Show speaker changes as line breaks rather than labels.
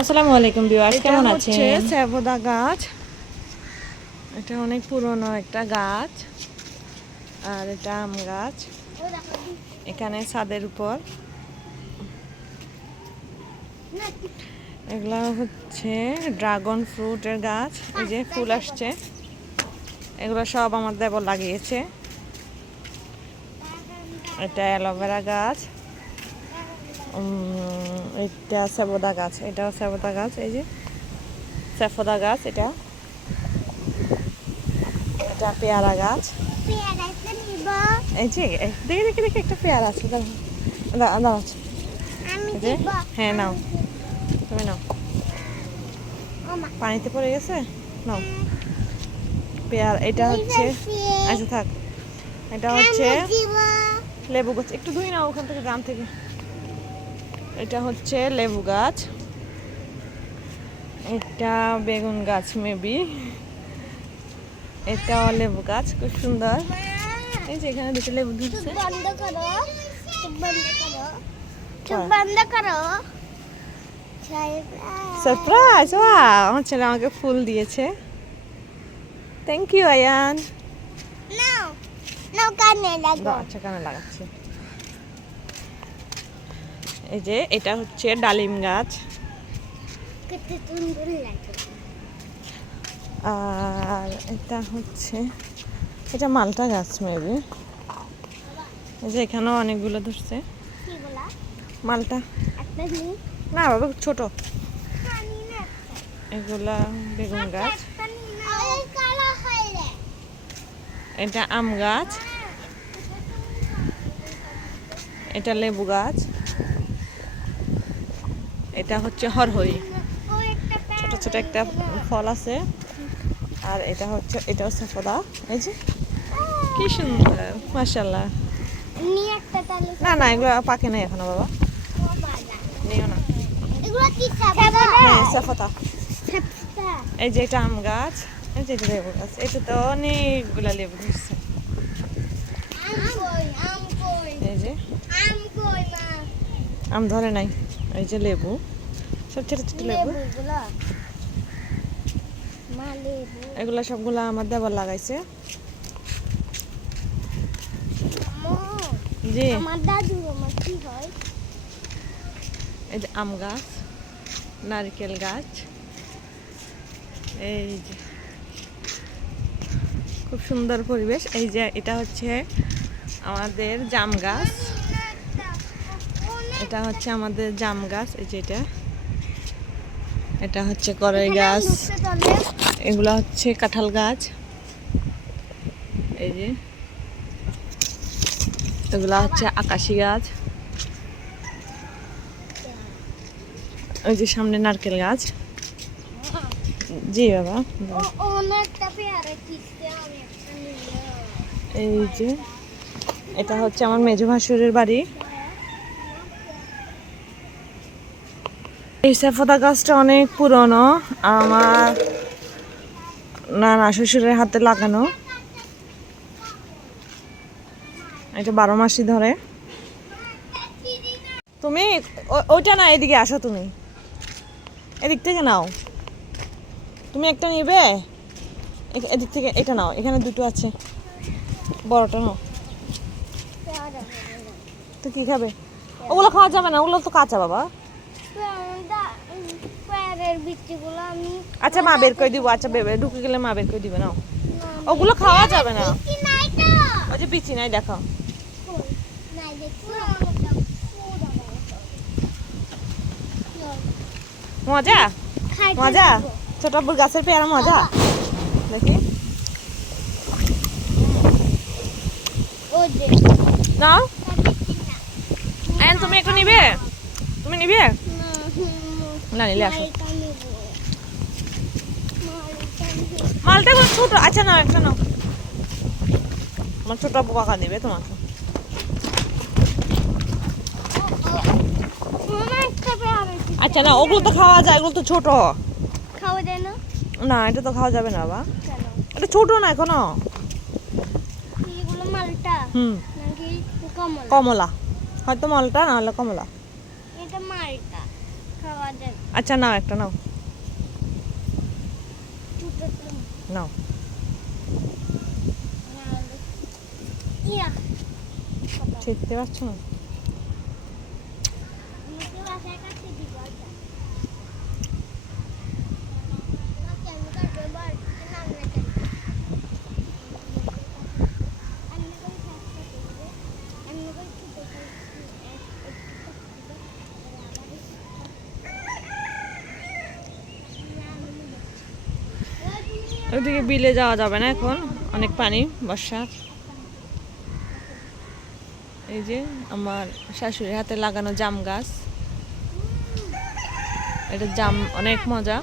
আসসালামু আলাইকুম ভিউয়ার্স
এটা
কেমন
হচ্ছে
আছেন?
সেবদা গাছ। এটা অনেক পুরনো একটা গাছ। আর এটা আম গাছ। এখানে ছাদের উপর। এগুলা হচ্ছে ড্রাগন ফ্রুটের গাছ। এই যে ফুল আসছে। এগুলো সব আমার দেবর লাগিয়েছে। এটা অ্যালোভেরা গাছ। উম, এটা সেবদা গাছ এটাও সেবদা গাছ এই যে সেফদা গাছ এটা। এটা পেয়ারা গাছ। এই যে দেখে দেখে দেখে একটা পেয়ারা আছে দাঁড়াও যে হ্যাঁ নাও। তুমি নাও। পানিতে পড়ে গেছে? নাও। পেয়ারা এটা হচ্ছে আচ্ছা থাক। এটা হচ্ছে লেবু গাছ। একটু ধুই নাও ওখান থেকে গ্রাম থেকে। এটা হচ্ছে লেবু গাছ। এটা বেগুন গাছ মেবি। এটাও লেবু গাছ খুব সুন্দর। এই যে এখানে দুটো লেবু ধরছে।
বন্ধ করো বন্ধ করো চুপ
কর।
বন্ধ করো।
সারপ্রাইজ আমার ছেলে আমাকে ফুল দিয়েছে। থ্যাংক ইউ আয়ান আচ্ছা কানে লাগাচ্ছি। এই যে, এটা হচ্ছে ডালিম গাছ। আর এটা হচ্ছে, এটা মালটা গাছ মেবি এই যে, এখানেও অনেকগুলো ধরছে। মালটা। না, বাবা, ছোট। এগুলা বেগুন গাছ। এটা আম গাছ। এটা লেবু গাছ। এটা হচ্ছে হরহই ছোট ছোট একটা ফল আছে। আর এটা হচ্ছে এটা হচ্ছে সফদা এই যে, কি সুন্দর
তালে
না না, এগুলো পাকে নাই এখনও, বাবা। নিও না। হ্যাঁ এই যে এটা আম গাছ, এই যে এটা লেবু গাছ। এটা তো অনেকগুলা লেবু ধরছে। এই যে,
আম
ধরে নাই, এই যে লেবু। সব ছোট ছোট লেবু
লেবুগুলো। মা লেবু।
এগুলা সবগুলা আমার দেবার লাগাইছে। জি।
আমার দাদু আমার কি হয়?
এই যে আম গাছ নারকেল গাছ। এই যে। খুব সুন্দর পরিবেশ। এই যে এটা হচ্ছে আমাদের জাম গাছ। এটা হচ্ছে আমাদের জাম গাছ। এই যে এটা। এটা হচ্ছে কড়াই গাছ। এগুলা হচ্ছে কাঁঠাল গাছ। এই যে। এগুলা হচ্ছে আকাশি গাছ। ওই যে সামনে নারকেল গাছ। জি বাবা। এই যে। এটা হচ্ছে আমার মেজো ভাসুরের বাড়ি। এই সেফদা গাছটা অনেক পুরনো, আমার নানা শ্বশুরের হাতে লাগানো। এটা বারো মাসই ধরে। তুমি ওইটা না, এদিকে আসো তুমি। এদিক থেকে নাও। তুমি একটা নিবে? এদিক থেকে এটা নাও, এখানে দুটো আছে। বড়টা নাও। তো কি খাবে? ওগুলো খাওয়া যাবে না, ওগুলো তো কাঁচা বাবা। আচ্ছা মা বের করে দিব। আচ্ছা ঢুকে গেলে মা বের করে দিবে, নাও। ওগুলো খাওয়া যাবে না। ওই যে বিচি নাই দেখো মজা? মজা? ছোট গাছের পেয়ারা মজা? দেখি।
না।
তুমি একটু নিবে? তুমি নিবে?
না,
নিলে আসো।
মালটা
এগুলো ছোট? আচ্ছা নাও একটা নাও। আমার ছোট কাকা দিবে তোমাকে। আচ্ছা না ওগুলো তো খাওয়া যায় এগুলো তো ছোট।
খাওয়া যায় না?
না এটা তো খাওয়া যাবে না বাবা। এটা ছোট না
এখনও। মালটা
হুম।
কমলা।
হয়তো মালটা না হলে কমলা।
এটা মালটা খাওয়া যাবে।
আচ্ছা নাও একটা নাও। নাও। ছিটতে পারছ না
মুখে বাসায় কাছে দিব আচ্ছা আচ্ছা আমি কাটবো বল নাম লেখা আমি কই থাকতে দিবে আমি কই খেতে
ওইদিকে বিলে যাওয়া যাবে না এখন। অনেক পানি বর্ষার এই যে আমার শাশুড়ির হাতে লাগানো জাম গাছ। এটা জাম, অনেক মজা।